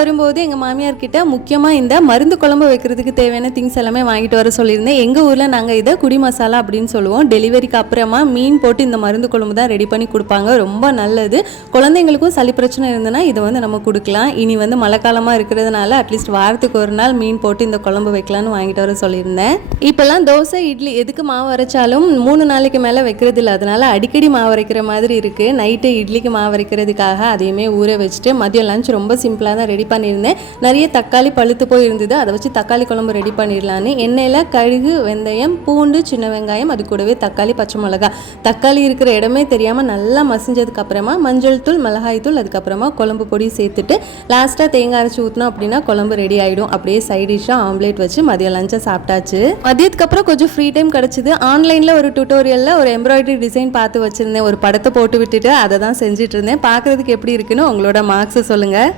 வரும்போது எங்கள் மாமியார் கிட்ட முக்கியமாக இந்த மருந்து குழம்பு வைக்கிறதுக்கு தேவையான திங்ஸ் எல்லாமே வாங்கிட்டு வர சொல்லியிருந்தேன். எங்கள் ஊரில் நாங்கள் இதை குடி மசாலா அப்படின்னு சொல்லுவோம். டெலிவரிக்கு அப்புறமா மீன் போட்டு இந்த மருந்து குழம்பு தான் ரெடி பண்ணி கொடுப்பாங்க. ரொம்ப நல்லது. குழந்தைங்களுக்கும் சளி பிரச்சனை இருந்ததுன்னா இதை வந்து நம்ம கொடுக்கலாம். இனி வந்து மழை காலமாக இருக்கிறதுனால அட்லீஸ்ட் வாரத்துக்கு ஒரு நாள் மீன் போட்டு இந்த குழம்பு வைக்கலான்னு வாங்கிட்டு வர சொல்லியிருந்தேன். இப்போல்லாம் தோசை இட்லி எதுக்கு மாவு அரைச்சாலும் 3 நாளைக்கு மேலே வைக்கிறது இல்லை. அதனால அடிக்கடி மாவு அரைக்கிற மாதிரி இருக்குது. நைட்டு இட்லிக்கு மாவு அரைக்கிறதுக்காக அதையுமே ஊற வச்சுட்டு மதியம் லஞ்ச் ரொம்ப சிம்பிளாக தான் ரெடி பண்ணியிருந்தேன். நிறைய தக்காளி பழுத்து போய் இருந்தது. அதை வச்சு தக்காளி குழம்பு ரெடி பண்ணிடலான்னு எண்ணெயில் கடுகு, வெந்தயம், பூண்டு, சின்ன வெங்காயம், அது கூடவே தக்காளி, பச்சை மிளகா, தக்காளி இருக்கிற இடமே தெரியாமல் நல்லா மசிஞ்சதுக்கு அப்புறமா மஞ்சள் தூள், மிளகாய் தூள், அதுக்கப்புறமா குழம்பு பொடி சேர்த்துட்டு லாஸ்ட்டாக தேங்காய் அரைச்சி ஊற்றினோம் அப்படின்னா குழம்பு ரெடி ஆகிடும். அப்படியே சைட் டிஷ்ஷாக ஆம்லேட் வச்சு மதியம் லஞ்சை சாப்பிட்டாச்சு. மதியத்துக்கு அப்புறம் கொஞ்சம் ஃப்ரீ டைம் கிடச்சிது. ஆன்லைனில் ஒரு டுட்டோரியலில் ஒரு எம்ப்ராய்டரி டிசைன் பார்த்து வச்சுருந்தேன். ஒரு படத்தை போட்டு விட்டுட்டு அதை தான் செஞ்சுட்டு இருந்தேன். பார்க்குறதுக்கு எப்படி இருக்குன்னு உங்களோட மார்க்ஸை சொல்லுங்கள்.